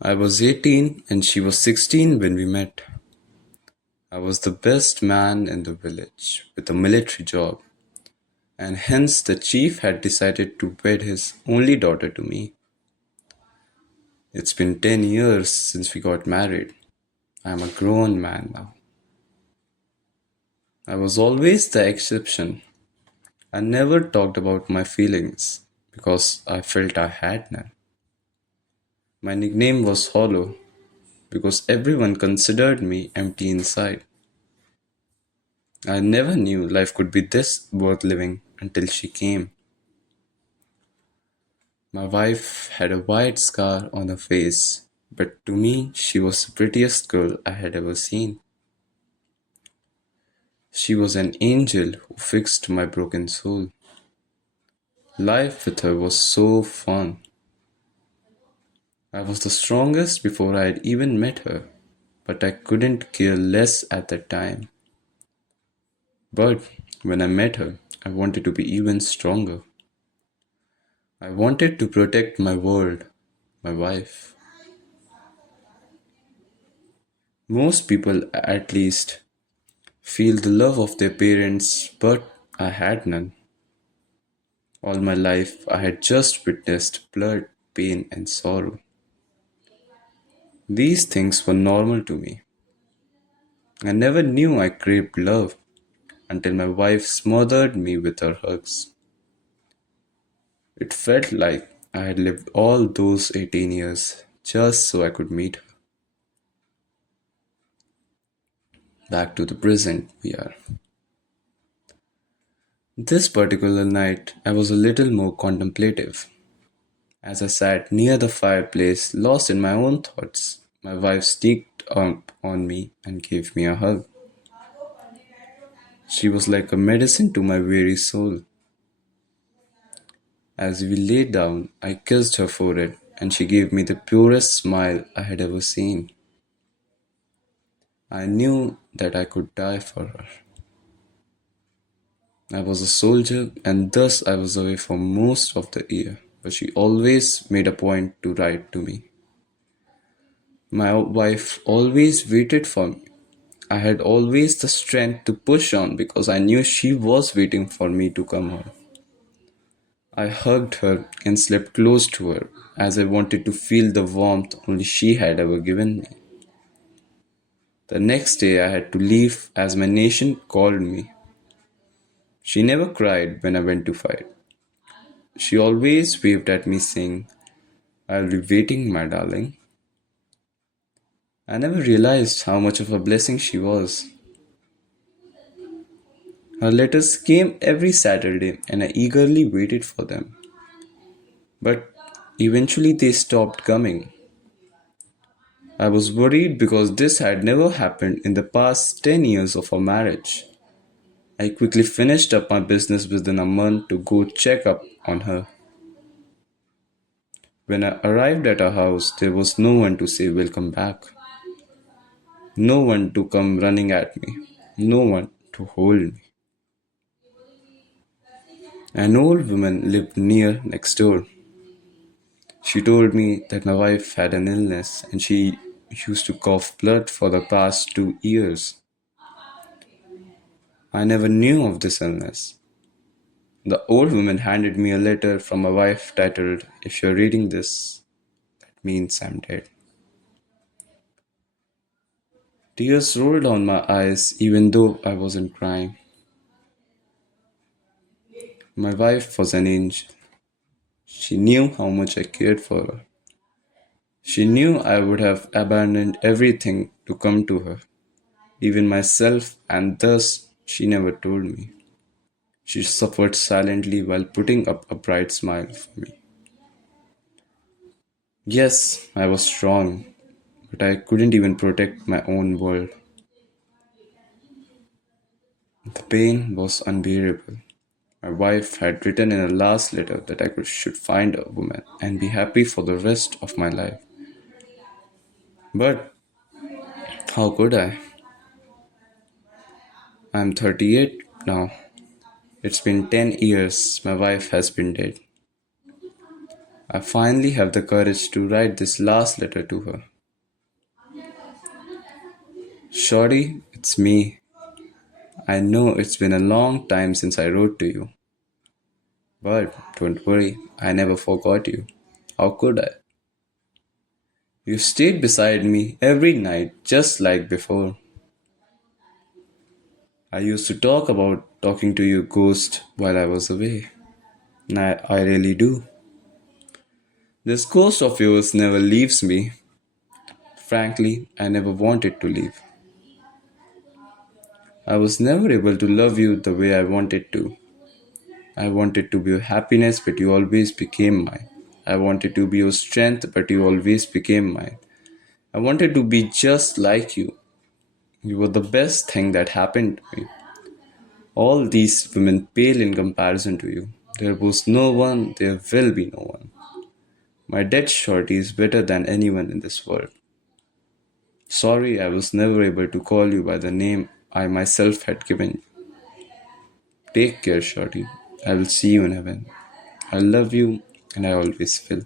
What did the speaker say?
I was 18 and she was 16 when we met. I was the best man in the village with a military job, and hence the chief had decided to wed his only daughter to me. It's been 10 years since we got married. I am a grown man now. I was always the exception. I never talked about my feelings because I felt I had none. My nickname was Hollow because everyone considered me empty inside. I never knew life could be this worth living until she came. My wife had a white scar on her face, but to me she was the prettiest girl I had ever seen. She was an angel who fixed my broken soul. Life with her was so fun. I was the strongest before I had even met her, but I couldn't care less at that time. But when I met her, I wanted to be even stronger. I wanted to protect my world, my wife. Most people, at least, feel the love of their parents, but I had none. All my life, I had just witnessed blood, pain, and sorrow. These things were normal to me. I never knew I craved love until my wife smothered me with her hugs. It felt like I had lived all those 18 years just so I could meet her. Back to the present we are. This particular night, I was a little more contemplative. As I sat near the fireplace, lost in my own thoughts, my wife sneaked up on me and gave me a hug. She was like a medicine to my weary soul. As we lay down, I kissed her forehead, and she gave me the purest smile I had ever seen. I knew that I could die for her. I was a soldier, and thus I was away for most of the year, but she always made a point to write to me. My wife always waited for me. I had always the strength to push on because I knew she was waiting for me to come home. I hugged her and slept close to her as I wanted to feel the warmth only she had ever given me. The next day I had to leave as my nation called me. She never cried when I went to fight. She always waved at me saying, "I'll be waiting, my darling." I never realized how much of a blessing she was. Her letters came every Saturday and I eagerly waited for them. But eventually they stopped coming. I was worried because this had never happened in the past 10 years of our marriage. I quickly finished up my business within a month to go check up on her. When I arrived at her house, there was no one to say welcome back, no one to come running at me, no one to hold me. An old woman lived near next door. She told me that my wife had an illness and she used to cough blood for the past 2 years. I never knew of this illness. The old woman handed me a letter from my wife titled, "If you're reading this, that means I'm dead." Tears rolled down my eyes even though I wasn't crying. My wife was an angel. She knew how much I cared for her. She knew I would have abandoned everything to come to her, even myself, and thus she never told me. She suffered silently while putting up a bright smile for me. Yes, I was strong, but I couldn't even protect my own world. The pain was unbearable. My wife had written in a last letter that should find a woman and be happy for the rest of my life. But how could I? I'm 38 now. It's been 10 years my wife has been dead. I finally have the courage to write this last letter to her. Shorty, it's me. I know it's been a long time since I wrote to you. But don't worry, I never forgot you. How could I? You stayed beside me every night just like before. I used to talk about talking to you, ghost, while I was away. And I really do. This ghost of yours never leaves me. Frankly, I never wanted to leave. I was never able to love you the way I wanted to. I wanted to be your happiness, but you always became mine. I wanted to be your strength, but you always became mine. I wanted to be just like you. You were the best thing that happened to me. All these women pale in comparison to you. There was no one, there will be no one. My dead shorty is better than anyone in this world. Sorry I was never able to call you by the name I myself had given you. Take care, shorty. I will see you in heaven. I love you and I always will.